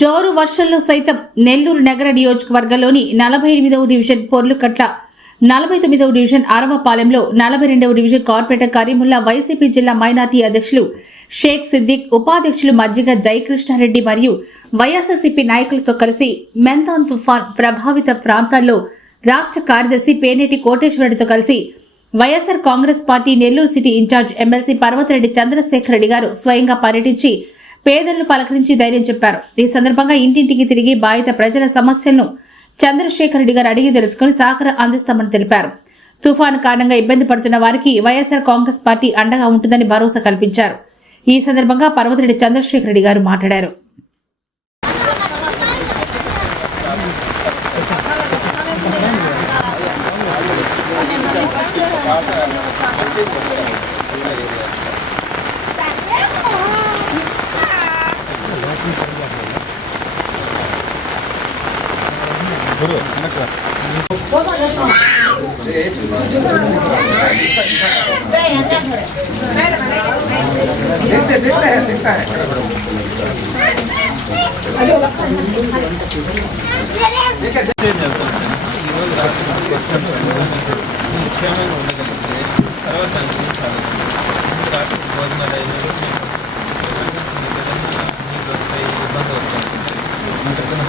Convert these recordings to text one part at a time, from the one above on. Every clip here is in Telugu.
జోరు వర్షంలో సైతం నెల్లూరు నగర నియోజకవర్గంలోని 48వ డివిజన్ పొర్లుకట్ల, 49వ డివిజన్ అరవపాలెంలో, 42వ డివిజన్ కార్పొరేటర్ కరీముల్లా, వైసీపీ జిల్లా మైనార్టీ అధ్యక్షులు షేక్ సిద్దిక్, ఉపాధ్యక్షులు మజ్జిగ జయకృష్ణారెడ్డి మరియు వైఎస్ఆర్సీపీ నాయకులతో కలిసి మెంతాన్ తుఫాన్ ప్రభావిత ప్రాంతాల్లో రాష్ట్ర కార్యదర్శి పేనేటి కోటేశ్వరరెడ్డితో కలిసి YSR Congress party Nellore city incharge MLC Parvathareddy Chandrasekhar Reddy గారు స్వయంగా పర్యటించి పేదలను పలకరించి ధైర్యం చెప్పారు. ఈ సందర్భంగా ఇంటింటికి తిరిగి బాధిత ప్రజల సమస్యలను చంద్రశేఖర్ రెడ్డి గారు అడిగి తెలుసుకుని సహకారం అందిస్తామని తెలిపారు. తుఫాను కారణంగా ఇబ్బంది పడుతున్న వారికి వైఎస్ఆర్ కాంగ్రెస్ పార్టీ అండగా ఉంటుందని భరోసా కల్పించారు. ఈ సందర్భంగా పర్వతరెడ్డి చంద్రశేఖర్ రెడ్డి గారు మాట్లాడారు.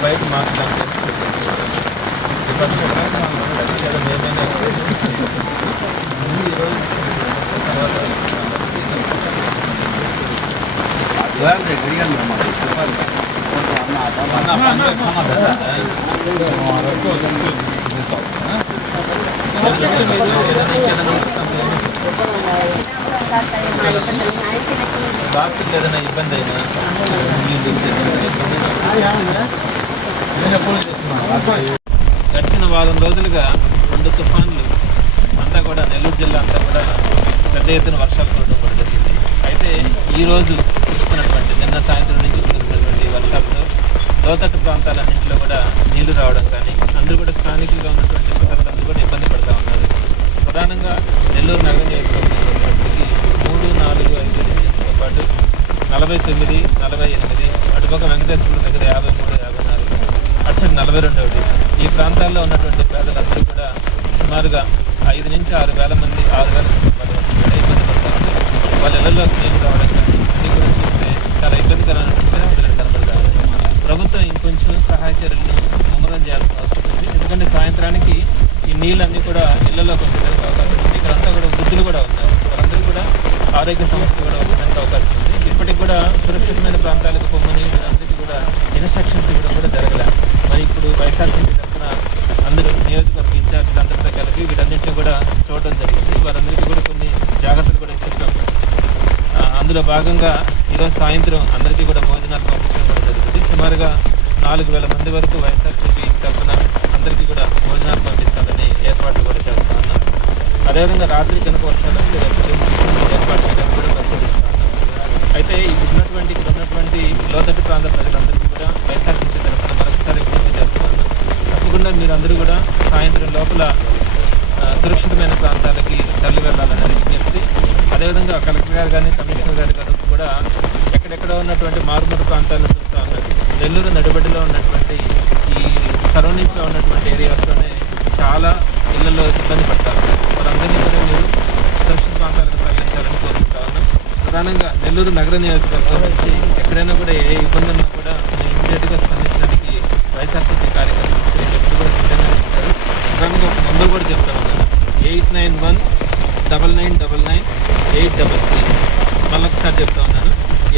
బయట మార్చడానికి డాక్టర్లు ఏదైనా ఇబ్బంది అయినా గడిచిన వారం రోజులుగా 2 తుఫాన్లు అంతా కూడా నెల్లూరు జిల్లా అంతా కూడా పెద్ద ఎత్తున వర్షాలు కురవడం కూడా జరిగింది. అయితే ఈరోజు చూస్తున్నటువంటి నిన్న సాయంత్రం నుంచి కురుస్తున్నటువంటి వర్షాలతో లోతట్టు ప్రాంతాలన్నింటిలో కూడా నీళ్లు రావడం కానీ అందరూ కూడా స్థానికులుగా ఉన్నటువంటి ప్రజలందరూ కూడా ఇబ్బంది పడుతూ ఉన్నారు. ప్రధానంగా నెల్లూరు నగర నియోజకవర్గంలోకి 3, 4, 5 డివిజన్స్తో పాటు 49, 48 అటుపక్క వెంకటేశ్వరం దగ్గర 53, 54 అటు 42వ డివిజన్ ఈ ప్రాంతాల్లో ఉన్నటువంటి పేదలందరూ కూడా సుమారుగా 5 నుంచి 6 వేల మంది 6 వేల కుటుంబాల వరకు కూడా ఇబ్బంది పడుతూ ఉన్నారు. వాళ్ళ ఇళ్లలోకి నీళ్ళు రావడం కానీ అన్నీ కూడా చూస్తే చాలా ఇబ్బందికరమైనటువంటి పరిస్థితులు కనబడతా ఉన్నాయి. ప్రభుత్వం ఇంకొంచెం సహాయ చర్యలను ముమ్మరం చేయాల్సిన అవసరం ఉంది. ఎందుకంటే సాయంత్రానికి ఈ నీళ్ళన్నీ కూడా ఇళ్లలోకి వచ్చేందుకు అవకాశం ఉంది. ఇక్కడంతా కూడా వృద్ధులు కూడా ఉన్నారు. వాళ్ళందరూ కూడా ఆరోగ్య సమస్యలు కూడా వచ్చేందుకు అవకాశం ఉంది. ఇప్పటికి కూడా సురక్షితమైన ప్రాంతాలకు పొమ్మని వీరందరికీ కూడా ఇన్స్ట్రక్షన్స్ ఇవ్వడం కూడా జరగలే. మరి ఇప్పుడు వైఎస్ఆర్సీపీ తరఫున అందరూ నియోజకవర్గ ఇన్ఛార్జీలు అందరితో కలిపి వీటన్నింటినీ కూడా చూడడం జరిగింది. వారందరికీ కూడా కొన్ని జాగ్రత్తలు కూడా చెప్పాము. అందులో భాగంగా ఈరోజు సాయంత్రం అందరికీ కూడా భోజనాలు పంపించడం కూడా జరుగుతుంది. సుమారుగా 4,000 మంది వరకు వైఎస్ఆర్సీపీ తరఫున అందరికీ కూడా భోజనాలు పంపించాలని ఏర్పాట్లు కూడా చేస్తా ఉన్నాం. అదేవిధంగా రాత్రి కనుక వర్షాలు వస్తే ఏర్పాటు చేయడానికి కూడా పరిశీలిస్తా ఉన్నాం. అయితే ఇక్కడ ఉన్నటువంటి లోతట్టు ప్రాంత ప్రజలందరికీ కూడా వైఎస్ఆర్సీపీ తరఫున మరొకసారి విజ్ఞప్తి చేస్తున్నాను. తప్పకుండా మీరందరూ కూడా సాయంత్రం లోపల సురక్షితమైన ప్రాంతాలకి తరలి వెళ్ళాలనేది విజ్ఞప్తి. అదేవిధంగా కలెక్టర్ గారు కానీ కమిషనర్ గారు కానీ కూడా ఎక్కడెక్కడ ఉన్నటువంటి మారుమూల ప్రాంతాలను చూస్తూ ఉన్నారు. నెల్లూరు నడిబడిలో ఉన్నటువంటి ఈ సరౌండింగ్స్లో ఉన్నటువంటి ఏరియాస్లోనే చాలా ఇళ్లలో ఇబ్బంది పడతారు. వారందరినీ కూడా మీరు సురక్షిత ప్రాంతాలకు తరలించాలని కోరుకుంటా ఉన్నాం. ప్రధానంగా నెల్లూరు నగర నియోజకవర్గం నుంచి ఎక్కడైనా కూడా ఏ ఇబ్బంది ఉన్నా కూడా మేము ఇమీడియట్గా స్పందించడానికి వైఎస్ఆర్సీపీ కార్యక్రమాలు ఎప్పుడు కూడా సిద్ధంగా ఉంటారు. ప్రధానంగా ఒక నెంబర్ కూడా చెప్తా ఉన్నాను, 8919999833. మళ్ళొకసారి చెప్తా ఉన్నాను,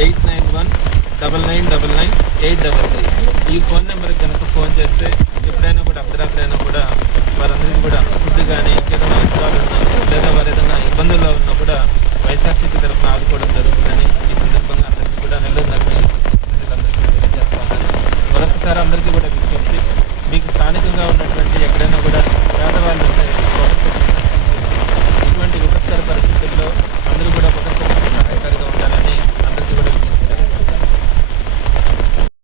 8919999833. ఈ ఫోన్ నెంబర్కి కనుక ఫోన్ చేస్తే ఎప్పుడైనా కూడా అర్ధరాత్రి అయినా కూడా వారందరికీ కూడా ఫుడ్ కానీ ఇంకేదైనా అవసరాలు ఉన్నా లేదా వారు ఏదైనా ఇబ్బందుల్లో ఉన్నా కూడా వైఎస్ఆర్సీపీ తరఫున ఆదుకోవడం జరుగుతుందని ఈ సందర్భంగా అందరికీ కూడా నెల్లూరు నగర ప్రజలందరికీ తెలియజేస్తా ఉన్నాను. మరొకసారి అందరికీ కూడా విజ్ఞప్తి, మీకు స్థానికంగా ఉన్నటువంటి ఎక్కడైనా కూడా పేదవాళ్ళు ఉంటే